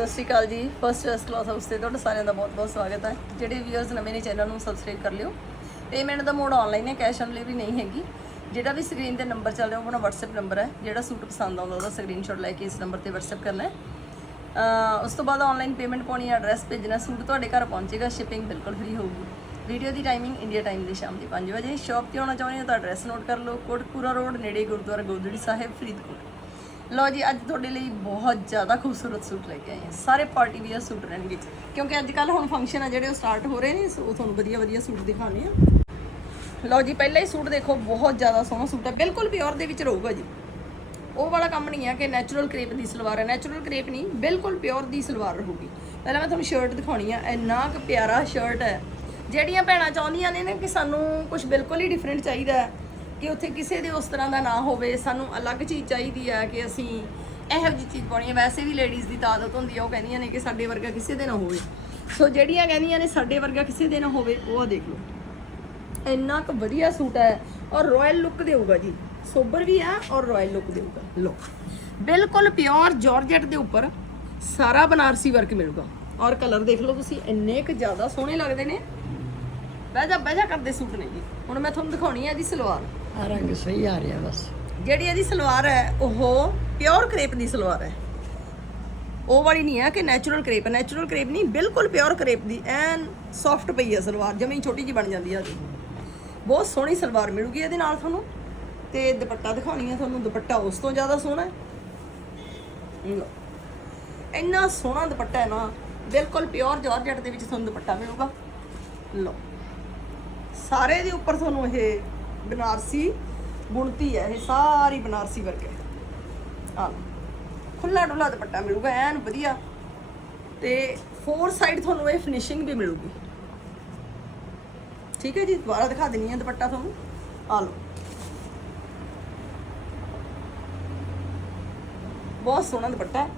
ਸਤਿ ਸ਼੍ਰੀ ਅਕਾਲ ਜੀ। First S class house ਤੇ ਤੁਹਾਡਾ ਸਾਰਿਆਂ ਦਾ ਬਹੁਤ-ਬਹੁਤ ਸਵਾਗਤ ਹੈ। ਜਿਹੜੇ ਵੀਅਰਸ ਨਵੇਂ ਨੇ ਚੈਨਲ ਨੂੰ ਸਬਸਕ੍ਰਾਈਬ ਕਰ ਲਿਓ। ਪੇਮੈਂਟ ਦਾ ਮੋਡ ਆਨਲਾਈਨ ਹੈ ਕੈਸ਼ ਔਨ ਡਿਲੀਵਰੀ ਨਹੀਂ ਹੈਗੀ। ਜਿਹੜਾ ਵੀ ਸਕਰੀਨ ਤੇ ਨੰਬਰ ਚੱਲ ਰਿਹਾ, ਉਹ ਆਪਣਾ WhatsApp ਨੰਬਰ ਹੈ। ਜਿਹੜਾ ਸੂਟ ਪਸੰਦ ਆਉਂਦਾ, ਉਹਦਾ ਸਕਰੀਨਸ਼ਾਟ ਲੈ ਕੇ ਇਸ ਨੰਬਰ ਤੇ WhatsApp ਕਰਨਾ ਹੈ। ਉਸ ਤੋਂ ਬਾਅਦ ਆਨਲਾਈਨ ਪੇਮੈਂਟ ਪਾਉਣੀ ਹੈ ਐਡਰੈਸ ਭੇਜਣਾ ਸੂਟ ਤੁਹਾਡੇ ਘਰ ਪਹੁੰਚੇਗਾ ਸ਼ਿਪਿੰਗ ਬਿਲਕੁਲ ਫ੍ਰੀ ਹੋਊਗੀ। ਵੀਡੀਓ ਦੀ ਟਾਈਮਿੰਗ ਇੰਡੀਆ ਟਾਈਮ ਦੀ ਸ਼ਾਮ ਦੀ 5 ਵਜੇ। ਸ਼ਾਪ ਤੇ ਆਉਣਾ ਚਾਹੁੰਦੇ ਹੋ ਤਾਂ ਐਡਰੈਸ ਨੋਟ ਕਰ ਲਓ। ਕੋਟਕਪੂਰਾ ਰੋਡ ਨੇੜੇ ਗੁਰਦੁਆਰਾ ਗੋਦੜੀ ਸਾਹਿਬ, ਫਰੀਦਕੋਟ। ਲਓ ਜੀ, ਅੱਜ ਤੁਹਾਡੇ ਲਈ ਬਹੁਤ ਜ਼ਿਆਦਾ ਖੂਬਸੂਰਤ ਸੂਟ ਲੈ ਕੇ ਆਏ ਹਾਂ। ਸਾਰੇ ਪਾਰਟੀ ਵੀਅਰ ਸੂਟ ਰਹਿਣਗੇ ਕਿਉਂਕਿ ਅੱਜ ਕੱਲ ਹੁਣ ਫੰਕਸ਼ਨ ਆ, ਜਿਹੜੇ ਉਹ ਸਟਾਰਟ ਹੋ ਰਹੇ ਨੇ, ਸੋ ਉਹ ਤੁਹਾਨੂੰ ਵਧੀਆ ਵਧੀਆ ਸੂਟ ਦਿਖਾਣੇ ਆ ਲਓ ਜੀ, ਪਹਿਲਾ ਹੀ ਸੂਟ ਦੇਖੋ, ਬਹੁਤ ਜ਼ਿਆਦਾ ਸੋਹਣਾ ਸੂਟ ਹੈ। ਬਿਲਕੁਲ ਪਿਓਰ ਦੇ ਵਿੱਚ ਰਹੂਗਾ ਜੀ। ਉਹ ਵਾਲਾ ਕੰਮ ਨਹੀਂ ਹੈ ਕਿ ਨੈਚੁਰਲ ਕ੍ਰੇਪ ਦੀ ਸਲਵਾਰ ਹੈ। ਨੈਚੁਰਲ ਕ੍ਰੇਪ ਨਹੀਂ, ਬਿਲਕੁਲ ਪਿਓਰ ਦੀ ਸਲਵਾਰ ਰਹੂਗੀ। ਪਹਿਲਾਂ ਮੈਂ ਤੁਹਾਨੂੰ ਸ਼ਰਟ ਦਿਖਾਉਣੀ ਆ। ਇੰਨਾ ਕੁ ਪਿਆਰਾ ਸ਼ਰਟ ਹੈ। ਜਿਹੜੀਆਂ ਭੈਣਾਂ ਚਾਹੁੰਦੀਆਂ ਨੇ ਨਾ ਕਿ ਸਾਨੂੰ ਕੁਝ ਬਿਲਕੁਲ ਹੀ ਡਿਫਰੈਂਟ ਚਾਹੀਦਾ ਹੈ। ਕਿ ਉੱਥੇ ਕਿਸੇ ਦੇ ਉਸ ਤਰ੍ਹਾਂ ਦਾ ਨਾ ਹੋਵੇ, ਸਾਨੂੰ ਅਲੱਗ ਚੀਜ਼ ਚਾਹੀਦੀ ਹੈ ਕਿ ਅਸੀਂ ਇਹੋ ਜਿਹੀ ਚੀਜ਼ ਪਾਉਣੀ ਹੈ ਵੈਸੇ ਵੀ ਲੇਡੀਜ਼ ਦੀ ਤਾਂ ਆਦਤ ਹੁੰਦੀ ਹੈ ਉਹ ਕਹਿੰਦੀਆਂ ਨੇ ਕਿ ਸਾਡੇ ਵਰਗਾ ਕਿਸੇ ਦੇ ਨਾ ਹੋਵੇ। ਸੋ ਜਿਹੜੀਆਂ ਕਹਿੰਦੀਆਂ ਨੇ ਸਾਡੇ ਵਰਗਾ ਕਿਸੇ ਦੇ ਨਾ ਹੋਵੇ, ਉਹ ਦੇਖ ਲਓ। ਇੰਨਾ ਕੁ ਵਧੀਆ ਸੂਟ ਹੈ ਔਰ ਰਾਇਲ ਲੁੱਕ ਦੇਊਗਾ ਜੀ। ਸੋਬਰ ਵੀ ਆ ਔਰ ਰਾਇਲ ਲੁੱਕ ਦੇਊਗਾ। ਲੋ ਬਿਲਕੁਲ ਪਿਓਰ ਜਾਰਜਟ ਦੇ ਉੱਪਰ ਸਾਰਾ ਬਨਾਰਸੀ ਵਰਕ ਮਿਲੂਗਾ। ਔਰ ਕਲਰ ਦੇਖ ਲਓ ਤੁਸੀਂ, ਇੰਨੇ ਕੁ ਜ਼ਿਆਦਾ ਸੋਹਣੇ ਲੱਗਦੇ ਨੇ। ਬਹਿ ਜਾ ਬਹਿ ਜਾ ਕਰਦੇ ਸੂਟ ਨੇ ਜੀ ਹੁਣ ਮੈਂ ਤੁਹਾਨੂੰ ਦਿਖਾਉਣੀ ਹੈ ਇਹਦੀ ਸਲਵਾਰ। ਆ ਰੰਗ ਸਹੀ ਆ ਰਿਹਾ ਬਸ। ਜਿਹੜੀ ਇਹਦੀ ਸਲਵਾਰ ਹੈ ਉਹ ਪਿਓਰ ਕ੍ਰੇਪ ਦੀ ਸਲਵਾਰ ਹੈ। ਉਹ ਵਾਲੀ ਨਹੀਂ ਹੈ ਕਿ ਨੈਚੁਰਲ ਕ੍ਰੇਪ ਹੈ। ਨੈਚੁਰਲ ਕ੍ਰੇਪ ਨਹੀਂ ਬਿਲਕੁਲ ਪਿਓਰ ਕ੍ਰੇਪ ਦੀ ਐਨ ਸੌਫਟ ਪਈ ਹੈ ਸਲਵਾਰ ਜਮੀ ਛੋਟੀ ਜੀ ਬਣ ਜਾਂਦੀ ਹੈ ਬਹੁਤ ਸੋਹਣੀ ਸਲਵਾਰ ਮਿਲੂਗੀ ਇਹਦੇ ਨਾਲ ਤੁਹਾਨੂੰ। ਤੇ ਦੁਪੱਟਾ ਦਿਖਾਉਣੀ ਹੈ ਤੁਹਾਨੂੰ ਦੁਪੱਟਾ ਉਸ ਤੋਂ ਜ਼ਿਆਦਾ ਸੋਹਣਾ ਹੈ। ਇੰਨਾ ਸੋਹਣਾ ਦੁਪੱਟਾ ਹੈ ਨਾ ਬਿਲਕੁਲ ਪਿਓਰ ਜਾਰਜਟ ਦੇ ਵਿੱਚ ਤੁਹਾਨੂੰ ਦੁਪੱਟਾ ਮਿਲੂਗਾ। ਲਓ। ਸਾਰੇ ਦੇ ਉੱਪਰ ਤੁਹਾਨੂੰ ਇਹ ਬਨਾਰਸੀ ਬੁਣਤੀ ਹੈ, ਇਹ ਸਾਰੀ ਬਨਾਰਸੀ ਵਰਕ ਹੈ। ਆ ਖੁੱਲਾ ਡੁੱਲਾ ਦੁਪੱਟਾ ਮਿਲੂਗਾ, ਐਨ ਵਧੀਆ। ਤੇ ਫੋਰ ਸਾਈਡ ਤੁਹਾਨੂੰ ਇਹ ਫਿਨਿਸ਼ਿੰਗ ਵੀ ਮਿਲੂਗੀ। ਠੀਕ ਹੈ ਜੀ, ਦੁਬਾਰਾ ਦਿਖਾ ਦਿੰਨੀ ਹੈ ਦੁਪੱਟਾ ਤੁਹਾਨੂੰ। ਆ ਲਓ। ਬਹੁਤ ਸੋਹਣਾ ਦੁਪੱਟਾ ਹੈ।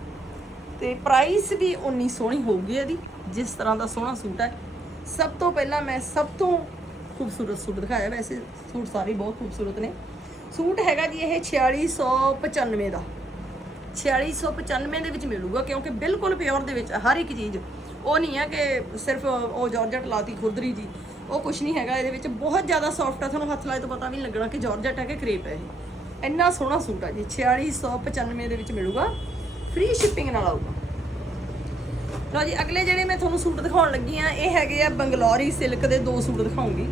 ਤੇ ਪ੍ਰਾਈਸ ਵੀ ਉਨੀ ਸੋਹਣੀ ਹੋਊਗੀ ਇਹਦੀ, ਜਿਸ ਤਰ੍ਹਾਂ ਦਾ ਸੋਹਣਾ ਸੂਟ ਹੈ। ਸਭ ਤੋਂ ਪਹਿਲਾਂ ਮੈਂ ਸਭ ਤੋਂ ਖੂਬਸੂਰਤ ਸੂਟ ਦਿਖਾਇਆ। ਵੈਸੇ ਸੂਟ ਸਾਰੇ ਬਹੁਤ ਖੂਬਸੂਰਤ ਨੇ। ਸੂਟ ਹੈਗਾ ਜੀ ਇਹ 4695 ਦਾ। 4695 ਦੇ ਵਿੱਚ ਮਿਲੂਗਾ ਕਿਉਂਕਿ ਬਿਲਕੁਲ ਪਿਓਰ ਦੇ ਵਿੱਚ ਹਰ ਇੱਕ ਚੀਜ਼। ਉਹ ਨਹੀਂ ਹੈ ਕਿ ਸਿਰਫ ਉਹ ਜਾਰਜਟ ਲਾਤੀ ਖੁਰਦਰੀ ਜੀ। ਉਹ ਕੁਝ ਨਹੀਂ ਹੈਗਾ ਇਹਦੇ ਵਿੱਚ। ਬਹੁਤ ਜ਼ਿਆਦਾ ਸੌਫਟ ਆ, ਤੁਹਾਨੂੰ ਹੱਥ ਲਾਏ ਤੋਂ ਪਤਾ ਵੀ ਨਹੀਂ ਲੱਗਣਾ ਕਿ ਜਾਰਜਟ ਹੈ ਕਿ ਕ੍ਰੇਪ ਹੈ ਇਹ। ਇੰਨਾ ਸੋਹਣਾ ਸੂਟ ਆ ਜੀ 4695 ਦੇ ਵਿੱਚ ਮਿਲੂਗਾ। ਫ੍ਰੀ ਸ਼ਿਪਿੰਗ ਨਾਲ ਆਊਗਾ। ਲਓ ਜੀ, ਅਗਲੇ ਜਿਹੜੇ ਮੈਂ ਤੁਹਾਨੂੰ ਸੂਟ ਦਿਖਾਉਣ ਲੱਗੀ ਆ, ਇਹ ਹੈਗੇ ਆ ਬੰਗਲੌਰੀ ਸਿਲਕ ਦੇ ਦੋ ਸੂਟ ਦਿਖਾਉਂਗੀ।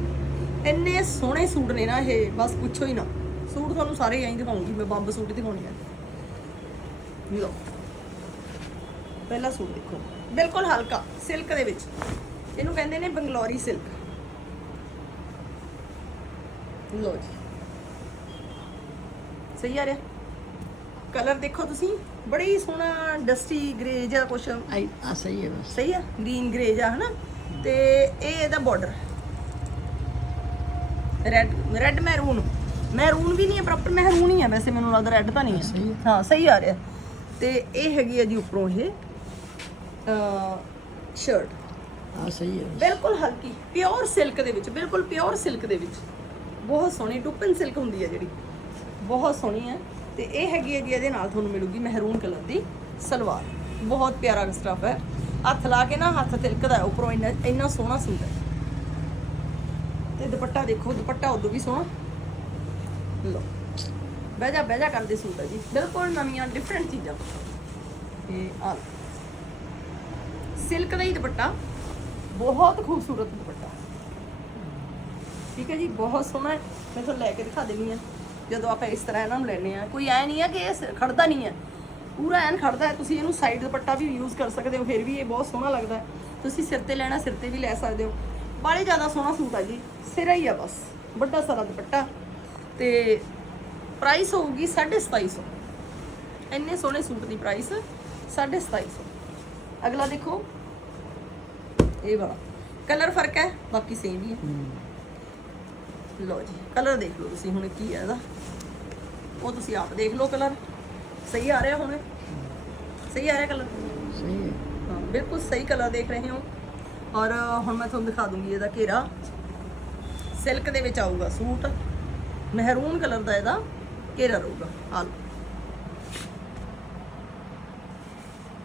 ਇੰਨੇ ਸੋਹਣੇ ਸੂਟ ਨੇ ਨਾ ਇਹ ਬਸ ਪੁੱਛੋ ਹੀ ਨਾ। ਸੂਟ ਤੁਹਾਨੂੰ ਸਾਰੇ ਐਂ ਦਿਖਾਉਂਗੀ ਮੈਂ ਬੰਬ ਸੂਟ ਦਿਖਾਉਣੇ ਆ। ਲਓ। ਪਹਿਲਾ ਸੂਟ ਦੇਖੋ। ਬਿਲਕੁਲ ਹਲਕਾ ਸਿਲਕ ਦੇ ਵਿੱਚ। ਇਹਨੂੰ ਕਹਿੰਦੇ ਨੇ ਬੰਗਲੌਰੀ ਸਿਲਕ। ਲਓ ਜੀ। ਸਹੀ ਆ ਰਿਹਾ? ਕਲਰ ਦੇਖੋ ਤੁਸੀਂ। ਬੜੀ ਸੋਹਣਾ ਡਸਟੀ ਗ੍ਰੇ ਜਿਹਾ ਕੁਛ। ਆ ਸਹੀ ਹੈ ਬਸ। ਸਹੀ ਆ? ਗ੍ਰੀਨ ਗ੍ਰੇ ਜਿਹਾ ਹਨਾ? ਤੇ ਇਹ ਇਹਦਾ border red red maroon maroon ਵੀ ਨਹੀਂ ਹੈ ਪ੍ਰੋਪਰ ਮੈਰੂਨ ਹੀ ਹੈ ਵੈਸੇ ਮੈਨੂੰ ਲੱਗਦਾ ਰੈੱਡ ਤਾਂ ਨਹੀਂ ਹੈ। ਹੈ। ਹਾਂ ਸਹੀ ਆ ਰਿਹਾ। ਤੇ ਇਹ ਹੈਗੀ ਹੈ ਜੀ ਉੱਪਰੋਂ ਇਹ ਸ਼ਰਟ ਆ ਸਹੀ ਹੈ। ਬਿਲਕੁਲ ਹਲਕੀ ਪਿਓਰ ਸਿਲਕ ਦੇ ਵਿੱਚ ਬਿਲਕੁਲ ਪਿਓਰ ਸਿਲਕ ਦੇ ਵਿੱਚ। ਬਹੁਤ ਸੋਹਣੀ ਡੁਪਨ ਸਿਲਕ ਹੁੰਦੀ ਹੈ ਜਿਹੜੀ। ਬਹੁਤ ਸੋਹਣੀ ਹੈ। ਤੇ ਇਹ ਹੈਗੀ ਹੈ ਜੀ ਇਹਦੇ ਨਾਲ ਤੁਹਾਨੂੰ ਮਿਲੂਗੀ ਮਹਿਰੂਨ ਕਲਰ ਦੀ ਸਲਵਾਰ। ਬਹੁਤ ਪਿਆਰਾ ਸਟਫ ਹੈ। ਹੱਥ ਲਾ ਕੇ ਨਾ ਹੱਥ ਤਿਲਕਦਾ ਉੱਪਰੋਂ ਇੰਨਾ ਇੰਨਾ ਸੋਹਣਾ ਸੂਟ ਹੈ। ਤੇ ਦੁਪੱਟਾ ਦੇਖੋ, ਦੁਪੱਟਾ ਉਦੋਂ ਵੀ ਸੋਹਣਾ। ਲਓ, ਬਹਿ ਜਾ ਬਹਿ ਜਾ ਕਰਦੇ ਸੂਟ ਹੈ ਜੀ। ਬਿਲਕੁਲ ਨਵੀਆਂ ਡਿਫਰੈਂਟ ਚੀਜ਼ਾਂ। ਇਹ ਆ ਸਿਲਕ ਦਾ ਹੀ ਦੁਪੱਟਾ। ਬਹੁਤ ਖੂਬਸੂਰਤ ਦੁਪੱਟਾ। ਠੀਕ ਹੈ ਜੀ, ਬਹੁਤ ਸੋਹਣਾ ਹੈ। ਮੈਂ ਤੁਹਾਨੂੰ ਲੈ ਕੇ ਦਿਖਾ ਦੇਣੀ ਆ ਜਦੋਂ ਆਪਾਂ ਇਸ ਤਰ੍ਹਾਂ ਇਹਨਾਂ ਨੂੰ ਲੈਨੇ ਆ ਕੋਈ ਐ ਨਹੀਂ ਹੈ ਕਿ ਇਹ ਸ- ਖੜਦਾ ਨਹੀਂ ਹੈ। ਪੂਰਾ ਐਨ ਖੜਦਾ ਹੈ। ਤੁਸੀਂ ਇਹਨੂੰ ਸਾਈਡ ਦੁਪੱਟਾ ਵੀ ਯੂਜ਼ ਕਰ ਸਕਦੇ ਹੋ। ਫਿਰ ਵੀ ਇਹ ਬਹੁਤ ਸੋਹਣਾ ਲੱਗਦਾ ਤੁਸੀਂ ਸਿਰ ਤੇ ਲੈਣਾ, ਸਿਰ ਤੇ ਵੀ ਲੈ ਸਕਦੇ ਹੋ। ਬਾਲੇ ਜ਼ਿਆਦਾ ਸੋਹਣਾ ਸੂਟ ਆ ਜੀ ਸਿਰਾ ਹੀ ਆ ਬਸ ਵੱਡਾ ਸਾਰਾ ਦੁਪੱਟਾ। ਤੇ ਪ੍ਰਾਈਸ ਹੋਊਗੀ 2750 ਇੰਨੇ ਸੋਹਣੇ ਸੂਟ ਦੀ ਪ੍ਰਾਈਸ 2750 ਅਗਲਾ ਦੇਖੋ ਇਹ ਵਾਲਾ। ਕਲਰ ਫ਼ਰਕ ਹੈ ਬਾਕੀ ਸੇਮ ਹੀ ਹੈ। ਲਓ ਜੀ ਕਲਰ ਦੇਖ ਲਓ ਤੁਸੀਂ ਹੁਣ ਕੀ ਹੈ ਇਹਦਾ। ਉਹ ਤੁਸੀਂ ਆਪ ਦੇਖ ਲਓ ਕਲਰ ਸਹੀ ਆ ਰਿਹਾ ਹੁਣ? ਸਹੀ ਆ ਰਿਹਾ ਕਲਰ ਸਹੀ ਹੈ। ਹਾਂ ਬਿਲਕੁਲ ਸਹੀ ਕਲਰ ਦੇਖ ਰਹੇ ਹੋ। ਔਰ ਹੁਣ ਮੈਂ ਤੁਹਾਨੂੰ ਦਿਖਾ ਦੂੰਗੀ ਇਹਦਾ ਘੇਰਾ। ਸਿਲਕ ਦੇ ਵਿੱਚ ਆਊਗਾ ਸੂਟ। ਮਹਿਰੂਨ ਕਲਰ ਦਾ ਇਹਦਾ ਘੇਰਾ ਰਹੂਗਾ। ਆ ਲਓ।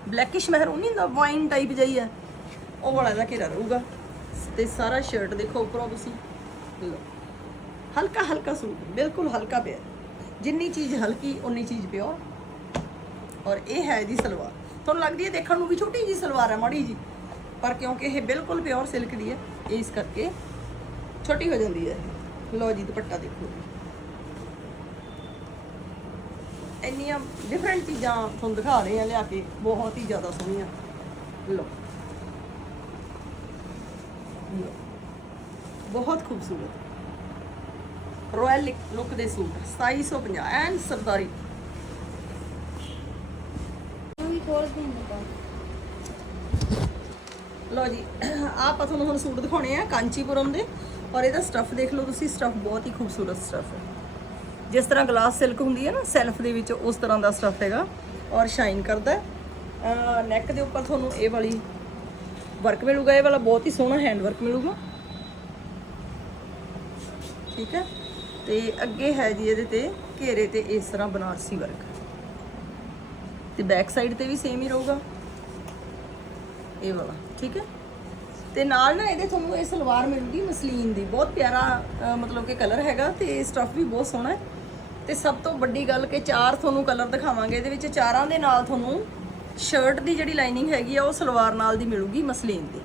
ਬਲੈਕਿਸ਼ ਮਹਿਰੂਨ ਨਹੀਂ ਹੁੰਦਾ, ਵਾਈਨ ਟਾਈਪ ਜਿਹੀ ਹੈ ਉਹ ਵਾਲਾ ਇਹਦਾ ਘੇਰਾ ਰਹੂਗਾ। ਤੇ ਸਾਰਾ ਸ਼ਰਟ ਦੇਖੋ ਉੱਪਰੋਂ ਤੁਸੀਂ। ਲਓ। ਹਲਕਾ ਹਲਕਾ ਸੂਟ, ਬਿਲਕੁਲ ਹਲਕਾ ਪਿਆ। ਜਿੰਨੀ ਚੀਜ਼ ਹਲਕੀ ਉਨੀ ਚੀਜ਼ ਪਿਓ ਔਰ ਇਹ ਹੈ ਇਹਦੀ ਸਲਵਾਰ। ਤੁਹਾਨੂੰ ਲੱਗਦੀ ਹੈ ਦੇਖਣ ਨੂੰ ਵੀ ਛੋਟੀ ਜੀ ਸਲਵਾਰ ਹੈ, ਮਾੜੀ ਜੀ ਪਰ ਕਿਉਂਕਿ ਇਹ ਬਿਲਕੁਲ ਪਿਓਰ ਸਿਲਕ ਦੀ ਹੈ ਇਸ ਕਰਕੇ ਛੋਟੀ ਹੋ ਜਾਂਦੀ ਹੈ। ਇਹ। ਜੀ, ਦੁਪੱਟਾ ਦੇਖੋ। ਇੰਨੀਆਂ ਡਿਫਰੈਂਟ ਚੀਜ਼ਾਂ ਤੁਹਾਨੂੰ ਦਿਖਾ ਰਹੇ ਆ ਲਿਆ ਕੇ। ਬਹੁਤ ਹੀ ਜ਼ਿਆਦਾ ਸੋਹਣੀਆਂ। ਲਓ। ਬਹੁਤ ਖੂਬਸੂਰਤ। ਰਾਇਲ ਲੁੱਕ ਦੇ ਸੂਟ 2750 ਐਂਡ ਸਰਦਾਰੀ। ਵੀ ਖੋਲ ਕੇ ਹੁੰਦਾ ਲਓ ਜੀ, ਆਹ ਆਪਾਂ ਤੁਹਾਨੂੰ ਹੁਣ ਸੂਟ ਦਿਖਾਉਣੇ ਆ ਕਾਂਚੀਪੁਰਮ ਦੇ। ਔਰ ਇਹਦਾ ਸਟੱਫ ਦੇਖ ਲਓ ਤੁਸੀਂ ਸਟੱਫ ਬਹੁਤ ਹੀ ਖੂਬਸੂਰਤ ਸਟੱਫ ਹੈ। ਜਿਸ ਤਰ੍ਹਾਂ ਗਲਾਸ ਸਿਲਕ ਹੁੰਦੀ ਹੈ ਨਾ ਸੈਲਫ ਦੇ ਵਿੱਚ ਉਸ ਤਰ੍ਹਾਂ ਦਾ ਸਟੱਫ ਹੈਗਾ ਔਰ ਸ਼ਾਈਨ ਕਰਦਾ ਨੈਕ ਦੇ ਉੱਪਰ ਤੁਹਾਨੂੰ ਇਹ ਵਾਲੀ ਵਰਕ ਮਿਲੂਗਾ, ਇਹ ਵਾਲਾ ਬਹੁਤ ਹੀ ਸੋਹਣਾ ਹੈਂਡ ਵਰਕ ਮਿਲੂਗਾ। ਠੀਕ ਹੈ? ਤੇ ਅੱਗੇ ਹੈ ਜੀ ਇਹਦੇ ਤੇ ਘੇਰੇ ਤੇ ਇਸ ਤਰ੍ਹਾਂ ਬਨਾਰਸੀ ਵਰਕ ਤੇ ਬੈਕ ਸਾਈਡ ਤੇ ਵੀ ਸੇਮ ਹੀ ਰਹੂਗਾ। ਇਹ ਵਾਲਾ। ਠੀਕ ਹੈ? ਤੇ ਨਾਲ ਨਾ ਇਹਦੇ ਤੁਹਾਨੂੰ ਇਹ ਸਲਵਾਰ ਮਿਲੂਗੀ ਮਸਲੀਨ ਦੀ। ਬਹੁਤ ਪਿਆਰਾ ਮਤਲਬ ਕਿ ਕਲਰ ਹੈਗਾ ਤੇ ਸਟਫ ਵੀ ਬਹੁਤ ਸੋਹਣਾ ਹੈ। ਤੇ ਸਭ ਤੋਂ ਵੱਡੀ ਗੱਲ ਕਿ ਚਾਰ ਤੁਹਾਨੂੰ ਕਲਰ ਦਿਖਾਵਾਂਗੇ। ਇਹਦੇ ਵਿੱਚ ਚਾਰਾਂ ਦੇ ਨਾਲ ਤੁਹਾਨੂੰ ਸ਼ਰਟ ਦੀ ਜਿਹੜੀ ਲਾਈਨਿੰਗ ਹੈਗੀ ਆ, ਉਹ ਸਲਵਾਰ ਨਾਲ ਦੀ ਮਿਲੂਗੀ ਮਸਲੀਨ ਦੀ।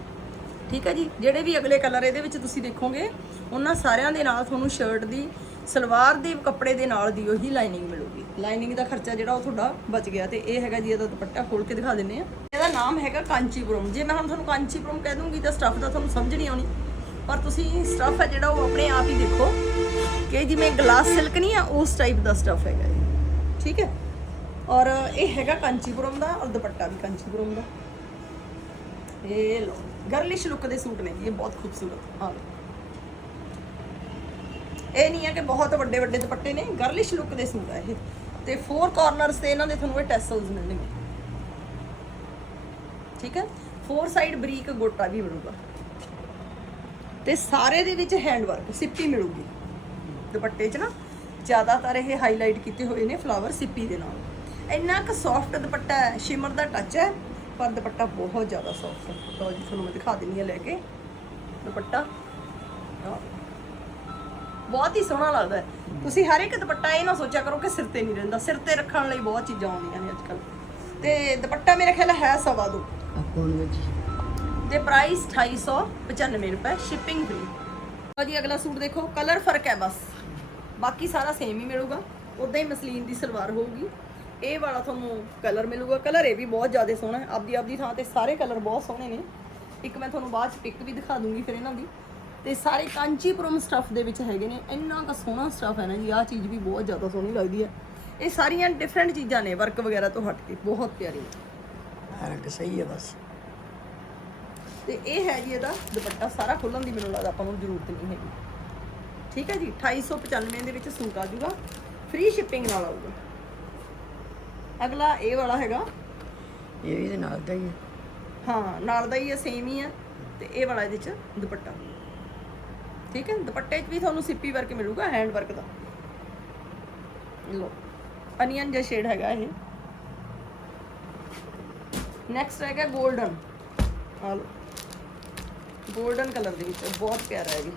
ਠੀਕ ਹੈ ਜੀ? ਜਿਹੜੇ ਵੀ ਅਗਲੇ ਕਲਰ ਇਹਦੇ ਵਿੱਚ ਤੁਸੀਂ ਦੇਖੋਗੇ, ਉਹਨਾਂ ਸਾਰਿਆਂ ਦੇ ਨਾਲ ਤੁਹਾਨੂੰ ਸ਼ਰਟ ਦੀ, ਸਲਵਾਰ ਦੇ ਕੱਪੜੇ ਦੇ ਨਾਲ ਦੀ ਉਹੀ ਲਾਈਨਿੰਗ ਮਿਲੂਗੀ। ਲਾਈਨਿੰਗ ਦਾ ਖਰਚਾ ਜਿਹੜਾ ਉਹ ਤੁਹਾਡਾ ਬਚ ਗਿਆ ਤੇ ਇਹ ਹੈਗਾ ਜੀ ਇਹਦਾ ਦੁਪੱਟਾ ਖੋਲ ਕੇ ਦਿਖਾ ਦਿੰਨੇ ਆ ਇਹਦਾ ਨਾਮ ਹੈਗਾ ਕਾਂਚੀਪੁਰਮ। ਜੇ ਮੈਂ ਹੁਣ ਤੁਹਾਨੂੰ ਕਾਂਚੀਪੁਰਮ ਕਹਿ ਦੂੰਗੀ ਤਾਂ ਸਟੱਫ ਦਾ ਤੁਹਾਨੂੰ ਸਮਝ ਨਹੀਂ ਆਉਣੀ। ਪਰ ਤੁਸੀਂ ਸਟੱਫ ਹੈ ਜਿਹੜਾ ਉਹ ਆਪਣੇ ਆਪ ਹੀ ਦੇਖੋ ਕਿ ਜਿਵੇਂ ਗਲਾਸ ਸਿਲਕ ਨਹੀਂ ਆ, ਉਸ ਟਾਈਪ ਦਾ ਸਟੱਫ ਹੈਗਾ ਇਹ। ਠੀਕ ਹੈ? ਔਰ ਇਹ ਹੈਗਾ ਕਾਂਚੀਪੁਰਮ ਦਾ ਔਰ ਦੁਪੱਟਾ ਵੀ ਕਾਂਚੀਪੁਰਮ ਦਾ। ਇਹ ਲੋ ਗਰਲਿਸ਼ ਲੁੱਕ ਦੇ ਸੂਟ ਨੇ ਜੀ, ਇਹ ਬਹੁਤ ਖੂਬਸੂਰਤ। ਆ ਇਹ ਨਹੀਂ ਹੈ ਕਿ ਬਹੁਤ ਵੱਡੇ ਵੱਡੇ ਦੁਪੱਟੇ ਨੇ ਗਰਲਿਸ਼ ਲੁੱਕ ਦੇ ਸੂਟ ਆ ਇਹ। ਤੇ ਫੋਰ ਕਾਰਨਰਸ ਤੇ ਇਹਨਾਂ ਦੇ ਤੁਹਾਨੂੰ ਇਹ ਟੈਸਲਸ ਮਿਲਣਗੇ। ਠੀਕ ਹੈ? ਫੋਰ ਸਾਈਡ ਬਰੀਕ ਗੋਟਾ ਵੀ ਮਿਲੂਗਾ। ਤੇ ਸਾਰੇ ਦੇ ਵਿੱਚ ਹੈਂਡ ਵਰਕ ਸਿੱਪੀ ਮਿਲੂਗੀ। ਦੁਪੱਟੇ 'ਚ ਨਾ ਜ਼ਿਆਦਾਤਰ ਇਹ ਹਾਈਲਾਈਟ ਕੀਤੇ ਹੋਏ ਨੇ ਫਲਾਵਰ ਸਿੱਪੀ ਦੇ ਨਾਲ। ਇੰਨਾ ਕੁ ਸੌਫਟ ਦੁਪੱਟਾ ਹੈ ਸ਼ਿਮਰ ਦਾ ਟੱਚ ਹੈ, ਪਰ ਦੁਪੱਟਾ ਬਹੁਤ ਜ਼ਿਆਦਾ ਸੌਫਟ ਹੈ। ਲਓ ਜੀ, ਤੁਹਾਨੂੰ ਮੈਂ ਦਿਖਾ ਦਿੰਨੀ ਹਾਂ ਲੈ ਕੇ। ਦੁਪੱਟਾ। ਬਹੁਤ ਹੀ ਸੋਹਣਾ ਲੱਗਦਾ ਹੈ। ਤੁਸੀਂ ਹਰ ਇੱਕ ਦੁਪੱਟਾ ਇਹ ਨਾ ਸੋਚਿਆ ਕਰੋ ਕਿ ਸਿਰ ਤੇ ਨਹੀਂ ਰਹਿੰਦਾ। ਸਿਰ ਤੇ ਰੱਖਣ ਲਈ ਬਹੁਤ ਚੀਜ਼ਾਂ ਆਉਂਦੀਆਂ ਨੇ ਅੱਜਕੱਲ ਤੇ ਦੁਪੱਟਾ ਮੇਰੇ ਖਿਆਲ ਹੈ ਸਵਾ ਦੋ। ਆਪੋਂ ਵਿੱਚ ਤੇ ਪ੍ਰਾਈਸ 2895 ਰੁਪਏ ਸ਼ਿਪਿੰਗ ਫ੍ਰੀ ਲਓ ਜੀ ਅਗਲਾ ਸੂਟ ਦੇਖੋ ਕਲਰ ਫ਼ਰਕ ਹੈ ਬਸ। ਬਾਕੀ ਸਾਰਾ ਸੇਮ ਹੀ ਮਿਲੂਗਾ। ਉਦਾਂ ਹੀ ਮਸਲੀਨ ਦੀ ਸਲਵਾਰ ਹੋਊਗੀ। ਇਹ ਵਾਲਾ ਤੁਹਾਨੂੰ ਕਲਰ ਮਿਲੂਗਾ। ਕਲਰ ਇਹ ਵੀ ਬਹੁਤ ਜ਼ਿਆਦਾ ਸੋਹਣਾ ਹੈ। ਆਪਦੀ ਆਪਦੀ ਥਾਂ ਤੇ ਸਾਰੇ ਕਲਰ ਬਹੁਤ ਸੋਹਣੇ ਨੇ। ਇੱਕ ਮੈਂ ਤੁਹਾਨੂੰ ਬਾਅਦ ਚ ਪਿਕ ਵੀ ਦਿਖਾ ਦੂੰਗੀ ਫਿਰ ਇਹਨਾਂ ਦੀ। ਤੇ ਸਾਰੇ ਕਾਂਚੀਪੁਰਮ ਸਟੱਫ ਦੇ ਵਿੱਚ ਹੈਗੇ ਨੇ। ਇੰਨਾ ਕੁ ਸੋਹਣਾ ਸਟੱਫ ਹੈ ਨਾ ਜੀ ਆਹ ਚੀਜ਼ ਵੀ ਬਹੁਤ ਜ਼ਿਆਦਾ ਸੋਹਣੀ ਲੱਗਦੀ ਹੈ। ਇਹ ਸਾਰੀਆਂ ਡਿਫਰੈਂਟ ਚੀਜ਼ਾਂ ਨੇ ਵਰਕ ਵਗੈਰਾ ਤੋਂ ਹਟ ਕੇ ਬਹੁਤ ਪਿਆਰੀ ਰੰਗ ਸਹੀ ਹੈ ਬਸ। ਤੇ ਇਹ ਹੈ ਜੀ ਇਹਦਾ ਦੁਪੱਟਾ ਸਾਰਾ ਖੋਲਣ ਦੀ ਮੈਨੂੰ ਲੱਗਦਾ ਆਪਾਂ ਨੂੰ ਜ਼ਰੂਰਤ ਨਹੀਂ ਹੈਗੀ। ਠੀਕ ਹੈ ਜੀ 2895 ਦੇ ਵਿੱਚ ਸੂਟ ਆ ਜਾਊਗਾ ਫ੍ਰੀ ਸ਼ਿਪਿੰਗ ਨਾਲ ਆਊਗਾ। ਅਗਲਾ ਇਹ ਵਾਲਾ ਹੈਗਾ। ਇਹ ਵੀ ਨਾਲ ਦਾ ਹੀ ਹੈ। ਹਾਂ ਨਾਲ ਦਾ ਹੀ ਹੈ ਸੇਮ ਹੀ ਹੈ। ਤੇ ਇਹ ਵਾਲਾ ਇਹਦੇ ਚ ਦੁਪੱਟਾ। ਠੀਕ ਹੈ? ਦੁਪੱਟੇ 'ਚ ਵੀ ਤੁਹਾਨੂੰ ਸਿੱਪੀ ਵਰਕ ਮਿਲੂਗਾ ਹੈਂਡ ਵਰਕ ਦਾ। ਲੋ ਅਨੀਅਨ ਜਿਹਾ ਸ਼ੇਡ ਹੈਗਾ ਇਹ। ਨੈਕਸਟ ਹੈਗਾ ਗੋਲਡਨ ਆ ਲੋ 골ਡਨ ਕਲਰ ਦੇ ਵਿੱਚ ਬਹੁਤ ਪਿਆਰਾ ਹੈ ਜੀ।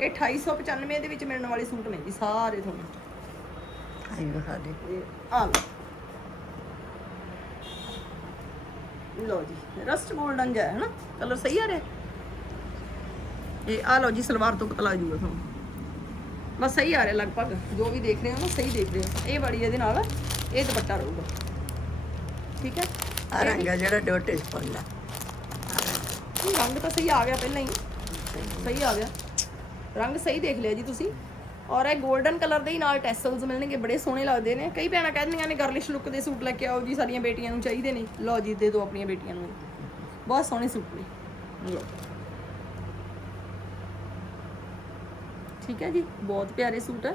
ਇਹ 2895 ਦੇ ਵਿੱਚ ਮਿਲਣ ਵਾਲੇ ਸੂਟ ਨੇ ਜੀ ਸਾਰੇ ਤੁਹਾਨੂੰ। ਆਈ ਵਿਖਾ ਆ ਲੋ ਲੋ ਜੀ ਰਸਟ ਗੋਲਡਨ ਜਿਹਾ ਹੈ ਨਾ? ਕਲਰ ਸਹੀ ਆ ਰਿਹਾ? ਇਹ ਆ ਲੋ ਜੀ ਸਲਵਾਰ ਤੋਂ ਪਤਾ ਲੱਗ ਜੂਗਾ ਤੁਹਾਨੂੰ। ਬਸ ਸਹੀ ਆ ਰਿਹਾ ਲਗਭਗ। ਜੋ ਵੀ ਦੇਖ ਰਹੇ ਹੋ ਨਾ ਸਹੀ ਦੇਖ ਰਹੇ ਹੋ। ਇਹ ਬੜੀ ਇਹਦੇ ਨਾਲ ਇਹ ਦੁਪੱਟਾ ਰਹੂਗਾ। ਠੀਕ ਹੈ? ਆ ਰੰਗ ਜਿਹੜਾ ਡੋਟੇ ਚ ਪਾਉਂਦਾ। ਇਹ ਰੰਗ ਤਾਂ ਸਹੀ ਆ ਗਿਆ ਪਹਿਲਾਂ ਹੀ। ਸਹੀ ਆ ਗਿਆ। ਰੰਗ ਸਹੀ ਦੇਖ ਲਿਆ ਜੀ ਤੁਸੀਂ। ਔਰ ਇਹ 골ਡਨ ਕਲਰ ਦੇ ਹੀ ਨਾਲ ਟੈਸਲਸ ਮਿਲਣਗੇ ਬੜੇ ਸੋਹਣੇ ਲੱਗਦੇ ਨੇ। ਕਈ ਭੈਣਾਂ ਕਹਿੰਦੀਆਂ ਨੇ ਗਰਲਿਸ਼ ਲੁੱਕ ਦੇ ਸੂਟ ਲੈ ਕੇ ਆਓ ਜੀ ਸਾਡੀਆਂ ਬੇਟੀਆਂ ਨੂੰ ਚਾਹੀਦੇ ਨੇ। ਲਓ ਜੀ ਦੇ ਦਿਓ ਆਪਣੀਆਂ ਬੇਟੀਆਂ ਨੂੰ। ਬਹੁਤ ਸੋਹਣੇ ਸੂਟ ਨੇ। ਲਓ। ਠੀਕ ਹੈ ਜੀ? ਬਹੁਤ ਪਿਆਰੇ ਸੂਟ ਹੈ।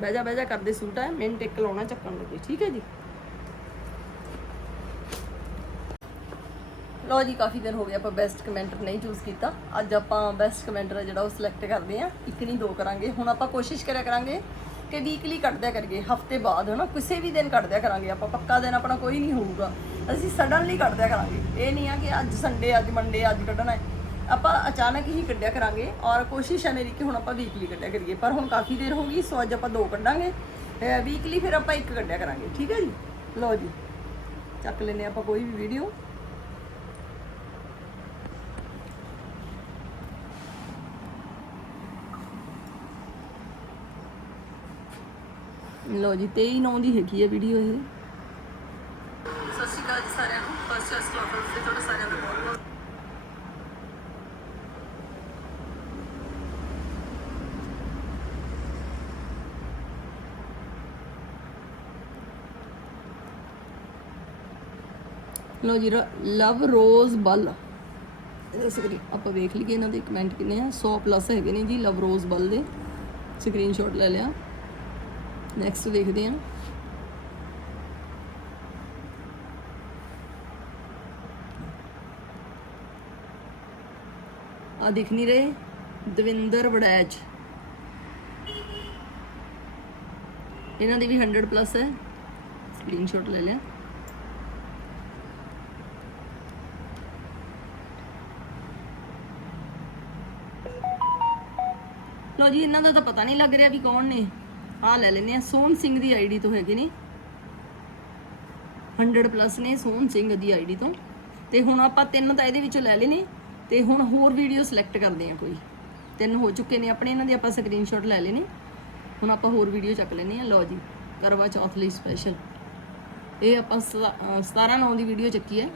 ਬਹਿਜਾ ਬਹਿਜਾ ਕਰਦੇ ਸੂਟ ਹੈ। ਮਿੰਟ ਇੱਕ ਲਾਉਣਾ ਚੱਕਣ ਲੱਗੇ, ਠੀਕ ਹੈ ਜੀ? ਲੋ ਜੀ, ਕਾਫੀ ਦਿਨ ਹੋ ਗਏ ਆਪਾਂ ਬੈਸਟ ਕਮੈਂਟਰ ਨਹੀਂ ਚੂਜ਼ ਕੀਤਾ। ਅੱਜ ਆਪਾਂ ਬੈਸਟ ਕਮੈਂਟਰ ਜਿਹੜਾ ਉਹ ਸਿਲੈਕਟ ਕਰਦੇ ਆ ਇੱਕ ਨਹੀਂ, ਦੋ ਕਰਾਂਗੇ। ਹੁਣ ਆਪਾਂ ਕੋਸ਼ਿਸ਼ ਕਰਿਆ ਕਰਾਂਗੇ ਕਿ ਵੀਕਲੀ ਕੱਢਦਿਆ ਕਰੀਏ। ਹਫ਼ਤੇ ਬਾਅਦ, ਹਨਾ? ਕਿਸੇ ਵੀ ਦਿਨ ਕੱਢਦਿਆ ਕਰਾਂਗੇ ਆਪਾਂ। ਪੱਕਾ ਦਿਨ ਆਪਣਾ ਕੋਈ ਨਹੀਂ ਹੋਊਗਾ। ਅਸੀਂ ਸਡਨਲੀ ਕੱਢਦਿਆ ਕਰਾਂਗੇ। ਇਹ ਨਹੀਂ ਆ ਕਿ ਅੱਜ ਸੰਡੇ ਅੱਜ ਮੰਡੇ ਅੱਜ ਕੱਢਣਾ ਹੈ। ਆਪਾਂ ਅਚਾਨਕ ਹੀ ਕੱਢਿਆ ਕਰਾਂਗੇ ਔਰ ਕੋਸ਼ਿਸ਼ ਹੈ ਮੇਰੀ ਕਿ ਹੁਣ ਆਪਾਂ ਵੀਕਲੀ ਕੱਢਿਆ ਕਰੀਏ, ਪਰ ਹੁਣ ਕਾਫੀ ਦੇਰ ਹੋ ਗਈ, ਸੋ ਅੱਜ ਆਪਾਂ ਦੋ ਕੱਢਾਂਗੇ। ਵੀਕਲੀ ਫਿਰ ਆਪਾਂ ਇੱਕ ਕੱਢਿਆ ਕਰਾਂਗੇ, ਠੀਕ ਹੈ ਜੀ? ਲਓ ਜੀ, ਚੱਕ ਲੈਨੇ ਆਪਾਂ ਕੋਈ ਵੀ ਵੀਡੀਓ ਲਓ ਜੀ 23 ਨੌਂ ਦੀ ਹੈਗੀ ਹੈ ਵੀਡੀਓ ਇਹ ਸਤਿ ਸ਼੍ਰੀ ਅਕਾਲ ਜੀ ਸਾਰਿਆਂ ਨੂੰ ਫਸਟ ਚੈਸ ਕਲਾਸ ਤੇ ਤੁਹਾਡਾ ਸਾਰਿਆਂ ਦਾ ਬਹੁਤ ਬਹੁਤ ਲੋ ਜੀ ਲਵ ਰੋਜ਼ ਬਲ। ਇਹਦੇ ਸਕਰੀਨ ਆਪਾਂ ਵੇਖ ਲਈਏ ਇਹਨਾਂ ਦੇ ਕਮੈਂਟ ਕਿੰਨੇ ਆ 100 ਪਲੱਸ ਹੈਗੇ ਨੇ ਜੀ ਲਵ ਰੋਜ਼ ਬਲ ਦੇ। ਸਕਰੀਨਸ਼ਾਟ ਲੈ ਲਿਆ। ਨੈਕਸਟ ਦੇਖਦੇ ਹਾਂ। ਆ ਦਿਖ ਨਹੀਂ ਰਹੇ? ਦਵਿੰਦਰ ਵੜੈਚ। ਇਹਨਾਂ ਦੀ ਵੀ 100 ਪਲੱਸ ਹੈ। ਸਕਰੀਨਸ਼ਾਟ ਲੈ ਲਿਆ। ਲੋ ਜੀ, ਇਹਨਾਂ ਦਾ ਤਾਂ ਪਤਾ ਨਹੀਂ ਲੱਗ ਰਿਹਾ ਵੀ ਕੌਣ ਨੇ। ਆ ਲੈ ਲੈਨੇ ਆ ਸੋਹਣ ਸਿੰਘ ਦੀ ਆਈਡੀ ਤੋਂ ਹੈਗੇ ਨੇ। 100 ਪਲੱਸ ਨੇ ਸੋਹਣ ਸਿੰਘ ਦੀ ਆਈਡੀ ਤੋਂ। ਤੇ ਹੁਣ ਆਪਾਂ ਤਿੰਨ ਤਾਂ ਇਹਦੇ ਵਿੱਚੋਂ ਲੈ ਲਏ ਨੇ, ਤੇ ਹੁਣ ਹੋਰ ਵੀਡੀਓ ਸਿਲੈਕਟ ਕਰਦੇ ਆ ਕੋਈ। ਤਿੰਨ ਹੋ ਚੁੱਕੇ ਨੇ ਆਪਣੇ, ਇਹਨਾਂ ਦੇ ਆਪਾਂ ਸਕਰੀਨਸ਼ਾਟ ਲੈ ਲਏ ਨੇ। ਹੁਣ ਆਪਾਂ ਹੋਰ ਵੀਡੀਓ ਚੱਕ ਲੈਨੇ ਆ ਲਓ ਜੀ, ਕਰਵਾ ਚੌਥ ਲਈ ਸਪੈਸ਼ਲ ਇਹ ਆਪਾਂ 17 9 ਦੀ ਵੀਡੀਓ ਚੱਕੀ ਹੈ।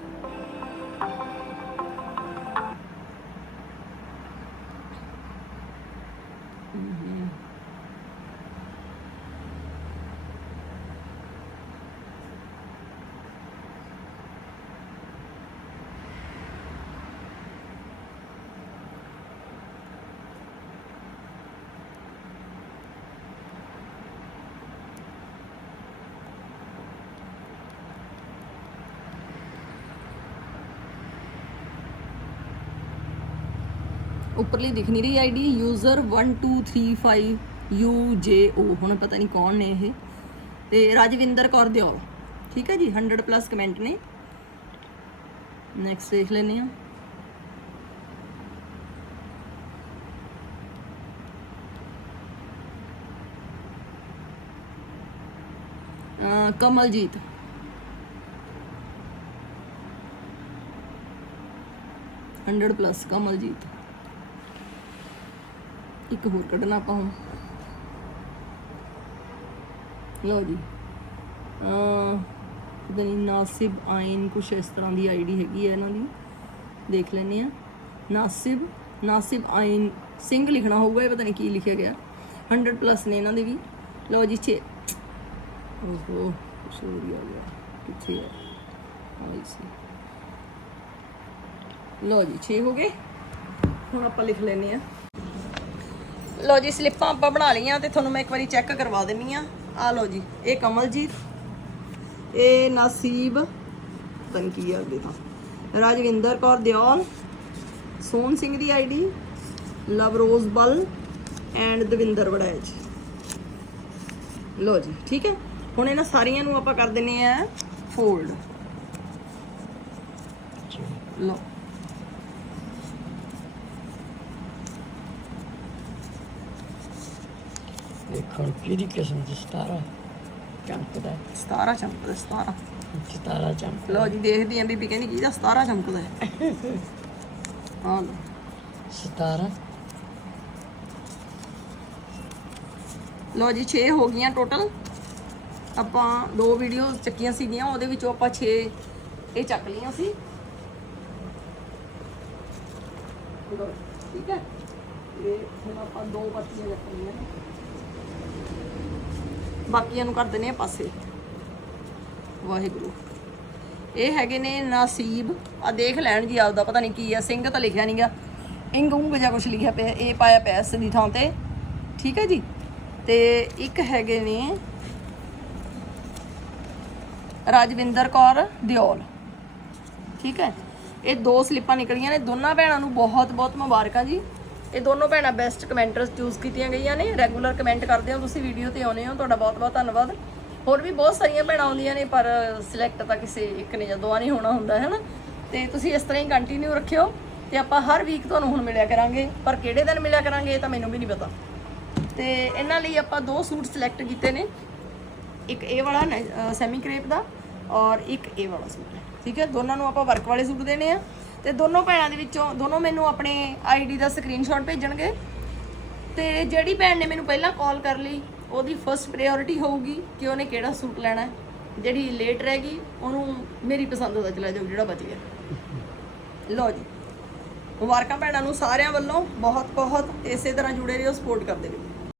ਉੱਪਰਲੀ ਦਿਖ ਨਹੀਂ ਰਹੀ ਆਈਡੀ ਯੂਜ਼ਰ 1235 UJO ਹੁਣ ਪਤਾ ਨਹੀਂ ਕੌਣ ਨੇ ਇਹ। ਤੇ ਰਾਜਵਿੰਦਰ ਕੌਰ ਦਿਓ। ਠੀਕ ਹੈ ਜੀ 100 ਪਲੱਸ ਕਮੈਂਟ ਨੇ। ਨੈਕਸਟ ਦੇਖ ਲੈਨੇ ਆ ਅਹ ਕਮਲਜੀਤ। Hundred plus Kamaljeet. ਇੱਕ ਹੋਰ ਕੱਢਣਾ ਆਪਾਂ ਹੁਣ। ਲਓ ਜੀ। ਅ ਪਤਾ ਨਹੀਂ, ਨਾਸਿਬ, ਆਇਨ ਕੁਛ ਇਸ ਤਰ੍ਹਾਂ ਦੀ ਆਈਡੀ ਹੈਗੀ ਹੈ ਇਹਨਾਂ ਦੀ। ਦੇਖ ਲੈਂਦੇ ਆ ਨਾਸਿਬ ਨਾਸਿਬ, ਆਇਨ, ਸਿੰਘ ਲਿਖਣਾ ਹੋਊਗਾ, ਇਹ ਪਤਾ ਨਹੀਂ ਕੀ ਲਿਖਿਆ ਗਿਆ। 100 ਪਲੱਸ ਨੇ ਇਹਨਾਂ ਦੇ ਵੀ। ਲਓ ਜੀ 6 ਓਹੋ, ਸੋਰੀ, ਆ ਗਿਆ। ਕਿੱਥੇ ਹੈ ਆਈ ਸੀ ਲਓ ਜੀ 6 ਹੋ ਗਏ। ਹੁਣ ਆਪਾਂ ਲਿਖ ਲੈਨੇ ਆ ਲਓ ਜੀ, ਸਲਿੱਪਾਂ ਆਪਾਂ ਬਣਾ ਲਈਆਂ ਤੇ ਤੁਹਾਨੂੰ ਮੈਂ ਇੱਕ ਵਾਰੀ ਚੈੱਕ ਕਰਵਾ ਦਿੰਨੀ ਆ। ਆ ਲਓ ਜੀ, ਇਹ ਕਮਲਜੀਤ, ਇਹ ਨਸੀਬ ਤਨਕੀ ਆ ਅੱਗੇ ਤਾਂ। ਰਾਜਵਿੰਦਰ ਕੌਰ ਦਿਓਲ ਸੋਨ ਸਿੰਘ ਦੀ ਆਈਡੀ ਲਵ ਰੋਜ਼ ਬਲ, ਐਂਡ ਦਵਿੰਦਰ ਵੜੈਜ ਲਓ ਜੀ, ਠੀਕ ਹੈ? ਹੁਣ ਇਹਨਾਂ ਸਾਰੀਆਂ ਨੂੰ ਆਪਾਂ ਕਰ ਦਿੰਨੇ ਆ ਫੋਲਡ ਲਓ। ਦੇਖੋ ਕਿਹੜੀ ਕਿਸਮ ਦੀ? ਸਤਾਰਾ ਚਮਕਦਾ ਹੈ। 17 ਚਮਕਦਾ 17 ਸਤਾਰਾ। ਚਮਕ ਲਓ ਜੀ ਦੇਖਦੀ ਆਂ ਬੀਬੀ ਕਹਿੰਦੀ ਕਿਹਦਾ 17 ਚਮਕਦਾ ਹੈ। ਹਾਂ। ਲਓ ਸਤਾਰਾ। ਲਓ ਜੀ 6 ਹੋ ਗਈਆਂ ਟੋਟਲ। ਆਪਾਂ ਦੋ ਵੀਡੀਓ ਚੱਕੀਆਂ ਸੀਗੀਆਂ ਉਹਦੇ ਵਿੱਚੋਂ ਆਪਾਂ 6 ਇਹ ਚੱਕ ਲਈਆਂ ਸੀ। ਲਓ, ਠੀਕ ਹੈ। ਤੇ ਹੁਣ ਆਪਾਂ ਦੋ ਪੱਤੀਆਂ ਚੱਕਣੀਆਂ ਨੇ। ਬਾਕੀਆਂ ਨੂੰ ਕਰ ਦਿੰਦੇ ਆ ਪਾਸੇ। ਵਾਹਿਗੁਰੂ। ਇਹ ਹੈਗੇ ਨੇ ਨਸੀਬ। ਆ ਦੇਖ ਲੈਣ ਜੀ ਆਪਦਾ, ਪਤਾ ਨਹੀਂ ਕੀ ਆ, ਸਿੰਘ ਤਾਂ ਲਿਖਿਆ ਨਹੀਂਗਾ ਇੰਗ ਉਂਗ ਜਾਂ ਕੁਝ ਲਿਖਿਆ ਪਿਆ, ਇਹ ਪਾਇਆ ਪਿਆ ਇਸ ਦੀ ਥਾਂ ਤੇ। ਠੀਕ ਹੈ ਜੀ? ਤੇ ਇੱਕ ਹੈਗੇ ਨੇ ਰਾਜਵਿੰਦਰ ਕੌਰ ਦਿਓਲ। ਠੀਕ ਹੈ? ਇਹ ਦੋ ਸਲਿੱਪਾਂ ਨਿਕਲੀਆਂ ਨੇ, ਦੋਨਾਂ ਭੈਣਾਂ ਨੂੰ ਬਹੁਤ ਬਹੁਤ ਮੁਬਾਰਕਾਂ ਜੀ। ਇਹ ਦੋਨੋਂ ਭੈਣਾਂ ਬੈਸਟ ਕਮੈਂਟਰਸ ਚੂਜ਼ ਕੀਤੀਆਂ ਗਈਆਂ ਨੇ ਰੈਗੂਲਰ ਕਮੈਂਟ ਕਰਦੇ ਹੋ, ਤੁਸੀਂ ਵੀਡੀਓ ਤੇ ਆਉਨੇ ਹੋ, ਤੁਹਾਡਾ ਬਹੁਤ ਬਹੁਤ ਧੰਨਵਾਦ। ਹੋਰ ਵੀ ਬਹੁਤ ਸਾਰੀਆਂ ਭੈਣਾਂ ਆਉਂਦੀਆਂ ਨੇ, ਪਰ ਸਿਲੈਕਟ ਤਾਂ ਕਿਸੇ ਇੱਕ ਨੇ ਜਾਂ ਦੋਵਾਂ ਨਹੀਂ ਹੋਣਾ ਹੁੰਦਾ, ਹੈ ਨਾ? ਤੇ ਤੁਸੀਂ ਇਸ ਤਰ੍ਹਾਂ ਹੀ ਕੰਟੀਨਿਊ ਰੱਖਿਓ, ਤੇ ਆਪਾਂ ਹਰ ਵੀਕ ਤੁਹਾਨੂੰ ਹੁਣ ਮਿਲਿਆ ਕਰਾਂਗੇ, ਪਰ ਕਿਹੜੇ ਦਿਨ ਮਿਲਿਆ ਕਰਾਂਗੇ ਇਹ ਤਾਂ ਮੈਨੂੰ ਵੀ ਨਹੀਂ ਪਤਾ। ਤੇ ਇਹਨਾਂ ਲਈ ਆਪਾਂ ਦੋ ਸੂਟ ਸਿਲੈਕਟ ਕੀਤੇ ਨੇ, ਇੱਕ ਇਹ ਵਾਲਾ ਸੈਮੀ ਕ੍ਰੇਪ ਦਾ, ਔਰ ਇੱਕ ਇਹ ਵਾਲਾ ਸੂਟ ਠੀਕ ਹੈ? ਦੋਨਾਂ ਨੂੰ ਆਪਾਂ ਵਰਕ ਵਾਲੇ ਸੂਟ ਦੇਣੇ ਆ। ਤੇ ਦੋਨੋਂ ਭੈਣਾਂ ਦੇ ਵਿੱਚੋਂ ਦੋਨੋਂ ਮੈਨੂੰ ਆਪਣੇ ਆਈਡੀ ਦਾ ਸਕਰੀਨਸ਼ਾਟ ਭੇਜਣਗੇ। ਤੇ ਜਿਹੜੀ ਭੈਣ ਨੇ ਮੈਨੂੰ ਪਹਿਲਾਂ ਕਾਲ ਕਰ ਲਈ, ਉਹਦੀ ਫਰਸਟ ਪ੍ਰਾਇੋਰਟੀ ਹੋਊਗੀ ਕਿ ਉਹਨੇ ਕਿਹੜਾ ਸੂਟ ਲੈਣਾ ਹੈ। ਜਿਹੜੀ ਲੇਟ ਰਹਿ ਗਈ, ਉਹਨੂੰ ਮੇਰੀ ਪਸੰਦ ਦਾ ਚਲਾ ਜਾਊ, ਜਿਹੜਾ ਬਚ ਗਿਆ। ਲਓ ਜੀ। ਮੁਬਾਰਕਾਂ ਭੈਣਾਂ ਨੂੰ ਸਾਰਿਆਂ ਵੱਲੋਂ ਬਹੁਤ ਬਹੁਤ ਇਸੇ ਤਰ੍ਹਾਂ ਜੁੜੇ ਰਹੋ ਸਪੋਰਟ ਕਰਦੇ ਰਹੋ।